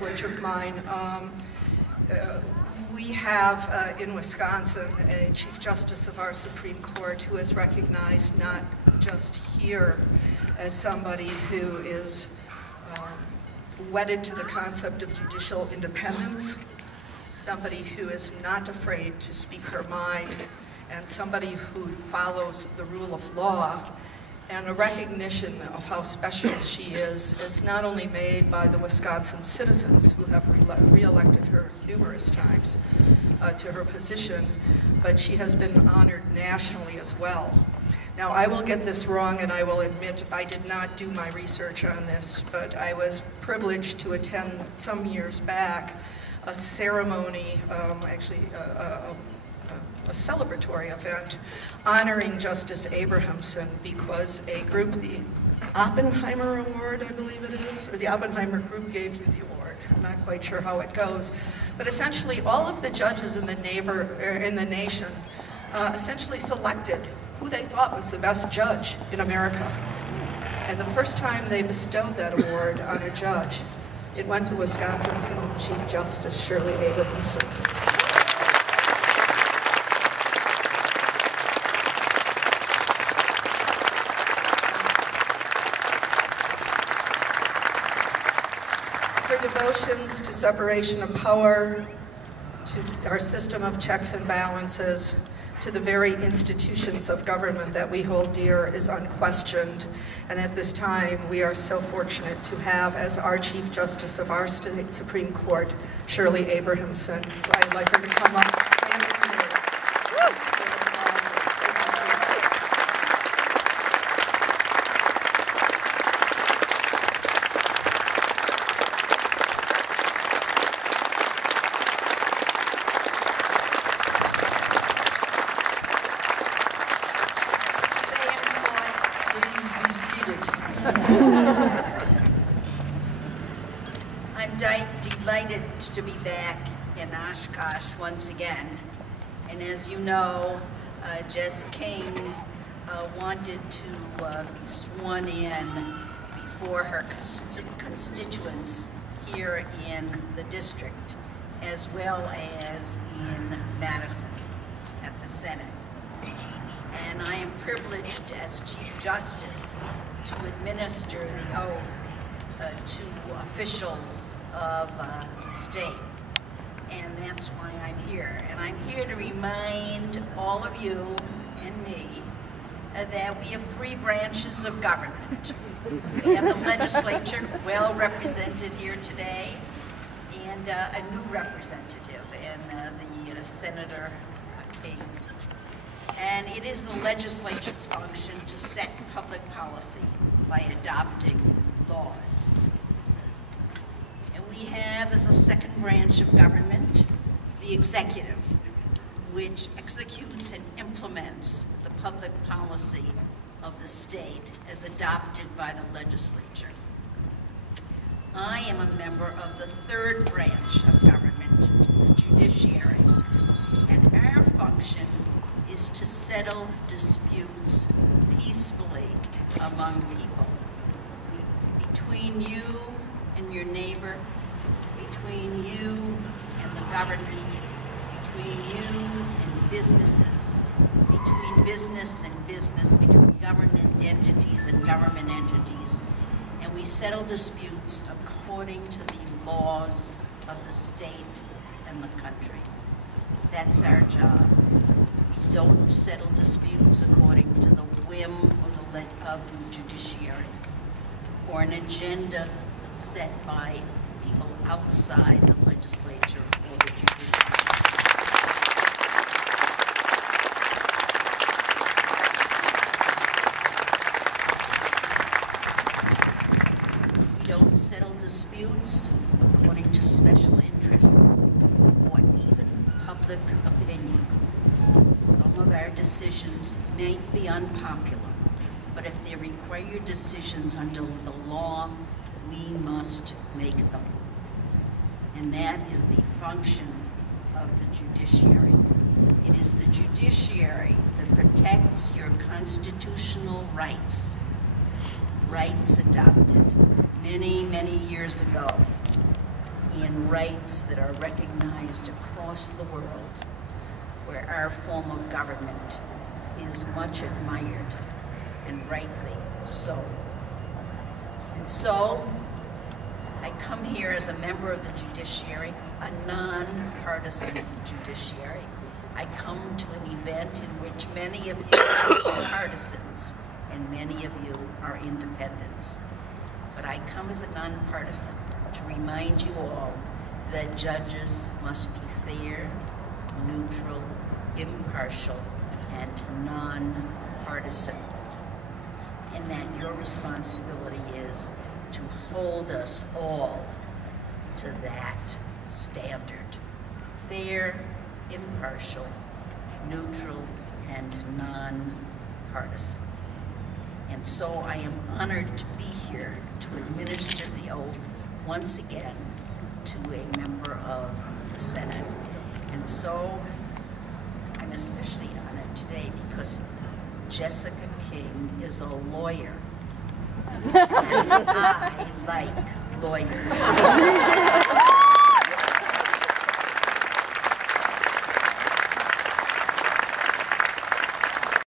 privilege of mine. We have in Wisconsin a Chief Justice of our Supreme Court who is recognized not just here as somebody who is wedded to the concept of judicial independence, somebody who is not afraid to speak her mind, and somebody who follows the rule of law, and a recognition of how special she is not only made by the Wisconsin citizens who have re-elected her numerous times to her position, but she has been honored nationally as well. Now, I will get this wrong, and I will admit I did not do my research on this, but I was privileged to attend some years back a ceremony, actually a celebratory event, honoring Justice Abrahamson because a group, the Oppenheimer Award, I believe it is, or the Oppenheimer group gave you the award. I'm not quite sure how it goes. But essentially, all of the judges in the nation essentially selected who they thought was the best judge in America. And the first time they bestowed that award on a judge, it went to Wisconsin's own Chief Justice Shirley Abrahamson. Her devotions to separation of power, to our system of checks and balances, to the very institutions of government that we hold dear is unquestioned. And at this time, we are so fortunate to have as our Chief Justice of our state Supreme Court, Shirley Abrahamson. So I'd like her to come up and stand with me. I'm delighted to be back in Oshkosh once again, and as you know, Jess King wanted to be sworn in before her constituents here in the district, as well as in Madison at the Senate. And I am privileged as Chief Justice to administer the oath to officials of the state. And that's why I'm here. And I'm here to remind all of you and me that we have three branches of government. We have the legislature, well represented here today, and a new representative, and the Senator King. And it is the legislature's function to set public policy by adopting laws. And we have, as a second branch of government, the executive, which executes and implements the public policy of the state as adopted by the legislature. I am a member of the third branch of government, the judiciary, and our function is to settle disputes peacefully among people, between you and your neighbor, between you and the government, between you and businesses, between business and business, between government entities and government entities, and we settle disputes according to the laws of the state and the country. That's our job. We don't settle disputes according to the whim of the judiciary or an agenda set by people outside the legislature or the judiciary. We don't settle disputes according to special interests or even public opinion. Some of our decisions may be unpopular, but if they require decisions under the law, we must make them. And that is the function of the judiciary. It is the judiciary that protects your constitutional rights, rights adopted many, many years ago and rights that are recognized across the world, where our form of government is much admired, and rightly so. And so, I come here as a member of the judiciary, a non-partisan judiciary. I come to an event in which many of you are partisans and many of you are independents. But I come as a non-partisan to remind you all that judges must be fair, neutral, impartial, and non-partisan. And that your responsibility is to hold us all to that standard. Fair, impartial, neutral, and non-partisan. And so I am honored to be here to administer the oath once again to a member of the Senate. And so I'm especially honored today because Jessica King is a lawyer. And I like lawyers.